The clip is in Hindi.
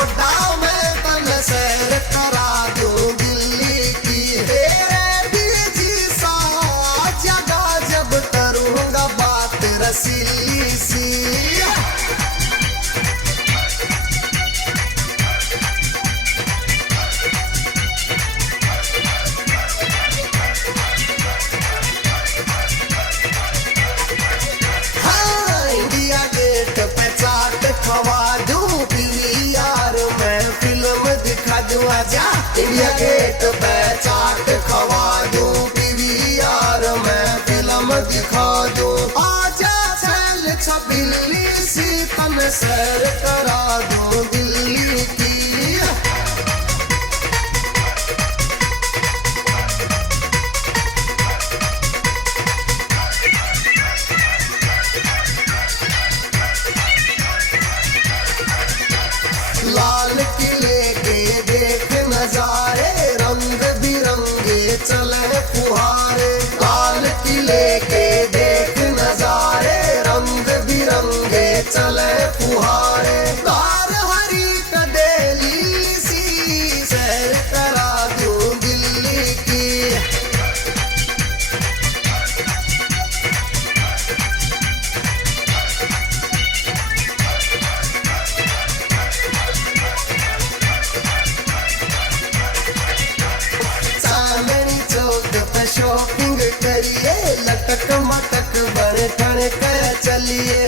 गोडा में तन सैर करा दूं दिल्ली की। तेरे बीजी सा जगह जब करूंगा बात रसीली सी। खवा दूं पीवीआर में फिल्म दिखा दूं आजा। इंडिया गेट पे चाट खवा दूं पीवीआर में फिल्म दिखा दूं। आजा सैल छबिल्ली सी तन सैर करा दूं दिल्ली की। लाल किले के देख नजारे रंग बिरंगे चले फुहारे। लाल किले के देख नजारे रंग बिरंगे चले फुहारे। कार हरी कदेली सी सैर करा दूं दिल्ली की। शॉपिंग करिए लटक मटक बड़े ठण कर चलिए।